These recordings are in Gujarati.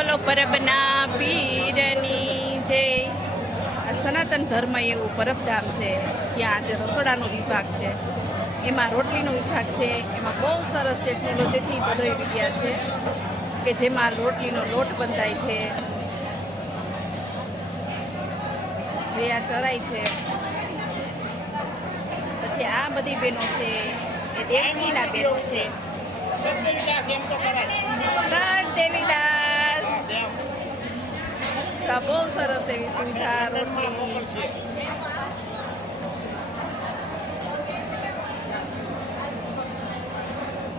બોલો પરબના પીરની જય સનાતન ધર્મ એવું પરબધામ છે ત્યાં આજે રસોડાનો વિભાગ છે. એમાં રોટલીનો વિભાગ છે એમાં બહુ સરસ ટેકનોલોજીથી બધો વિદ્યા છે કે જેમાં રોટલીનો લોટ બંધાય છે. જે આ ચરાય છે. પછી આ બધી બહેનો છે એ દેવકીના બહેનો છે. સંત દેવીદાસ આ બહુ સરસ એવી સુવિધા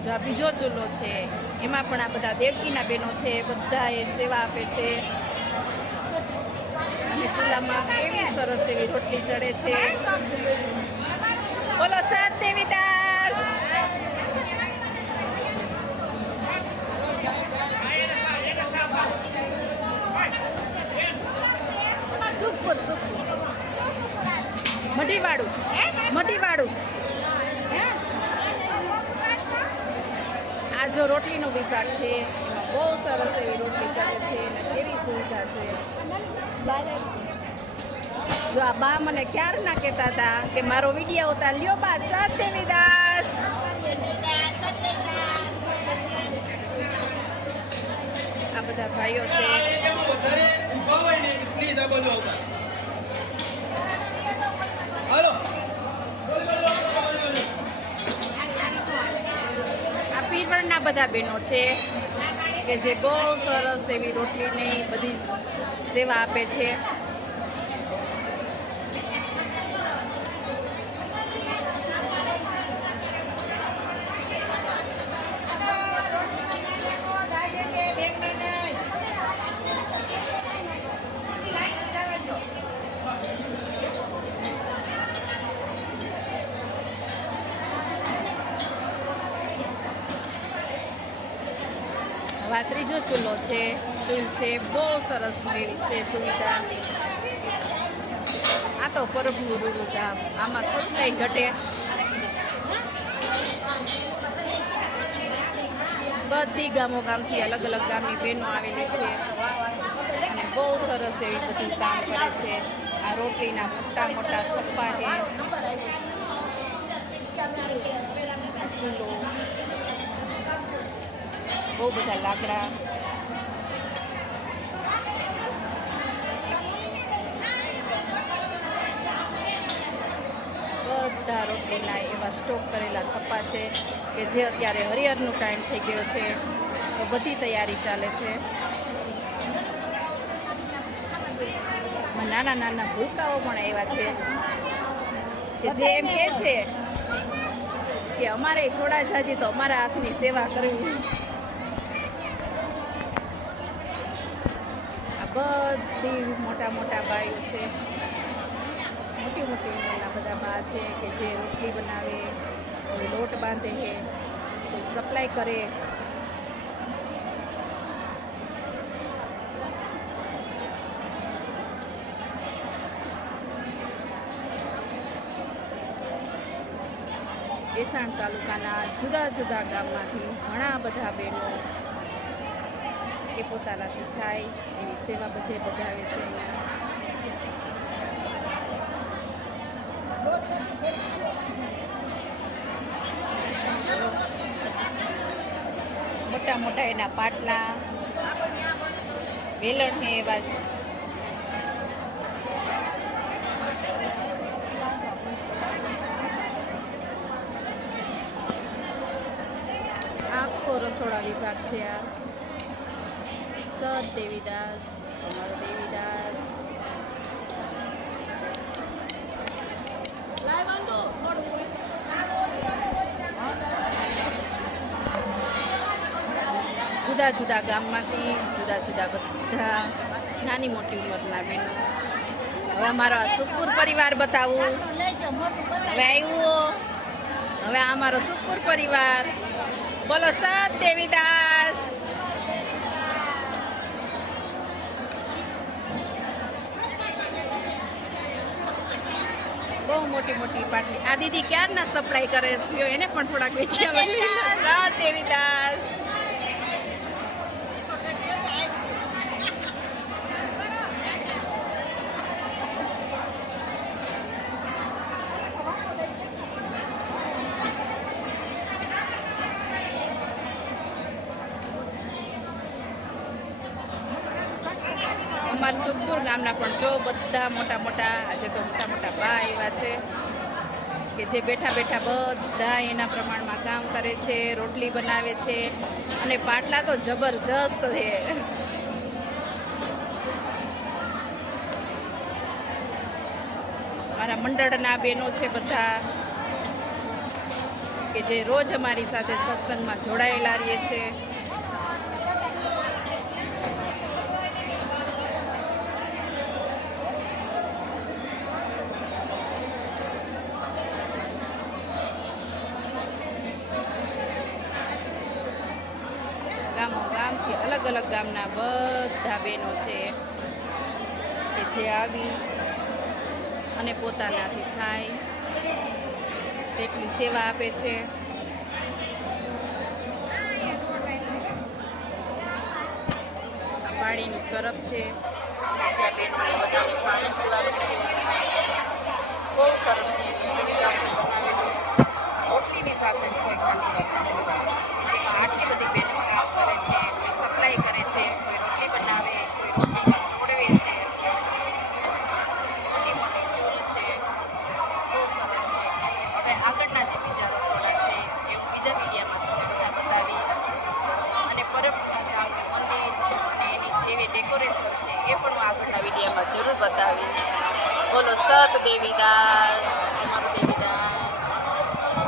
જો, બીજો ચૂલો છે. એમાં પણ આ બધા દેવકીના બહેનો છે બધા એ સેવા આપે છે. અને ચૂલામાં એવી સરસ એવી રોટલી ચડે છે બોલો સાત દેવીદાસ સુપર સુપર મઢીવાળું મઢીવાળું આ જો રોટલીનો વિભાગ છે, બહુ સરસ એવી રોટલી ચાલે છે, અને કેવી સુવિધા છે. જો આ બા મને ક્યાર ના કહેતા હતા કે મારો વીડિયો ઉતાર લ્યો બા સત દેવીદાસ આ બધા ભાઈઓ છે. આ પીરવળના બધા બહેનો છે કે જે બહુ સરસ એવી રોટલીની બધી સેવા આપે છે. ત્રીજો ચૂલો છે, ચૂલ છે, બહુ સરસ એવી છે સુવિધા આ તો પરબનું રૂડું ધામ આમાં કંઈ ઘટે. બધી ગામો ગામથી અલગ અલગ ગામની બહેનો આવેલી છે. અને બહુ સરસ એવી બધું કામ કરે છે. આ રોટલીના મોટા મોટા થપ્પા છે. ચૂલો. બહુ બધા લાકડા. બધા રોટલીના એવા સ્ટોક કરેલા થપ્પા છે કે જે અત્યારે હરિહરનું ટાઈમ થઈ ગયો છે. તો બધી તૈયારી ચાલે છે. નાના નાના ભૂલકાઓ પણ એવા છે. કે જે એમ કહે છે કે અમારે થોડા જાજી તો અમારા હાથની સેવા કરવી બધી મોટા મોટા બાઈઓ છે. મોટી મોટી ઉંમરના બધા બા છે કે જે રોટલી બનાવે, કોઈ લોટ બાંધે છે કોઈ સપ્લાય કરે. વેસાણ તાલુકાના જુદા જુદા ગામમાંથી ઘણા બધા બહેનો એ પોતાનાથી થાય, એવી સેવા બધે બજાવે છે અહીંયા. મોટા મોટા એના પાટલા, વેલણ ને એવા જ. આખો રસોડા વિભાગ છે આ. સત દેવીદાસ અમારો દેવીદાસ જુદા જુદા ગામમાંથી જુદા જુદા બધા નાની મોટી ઉંમરના બહેનો હવે અમારો આ સુખપુર પરિવાર બતાવું હવે આવ્યો હવે આ અમારો સુખપુર પરિવાર બોલો સત દેવીદાસ બહુ મોટી મોટી પાટલી. આ દીદી ક્યારના સપ્લાય કરે છે? એને પણ થોડાક વેચ્યા સત દેવીદાસ અમારા સુખપુર ગામના પણ જો બધા મોટા મોટા, આજે તો મોટા મોટા બા એવા છે, કે જે બેઠા બેઠા બધા એના પ્રમાણમાં કામ કરે છે, રોટલી બનાવે છે, અને પાટલા તો જબરજસ્ત છે. મારા મંડળના બહેનો છે બધા, કે જે રોજ અમારી સાથે સત્સંગમાં જોડાયેલા રહીએ છે. અલગ અલગ ગામના બધા બહેનો છે કે જે આવી અને પોતાનાથી થાય, તેટલી સેવા આપે છે. પાણીની તરફ છે. જ્યાં બેનોને બધાને પાણી પીવાનું છે. બહુ સરસ સુવિધા બનાવેલું. રોટલી વિભાગ છે ખાલી. જરૂર બતાવીશ. બોલો સત દેવીદાસ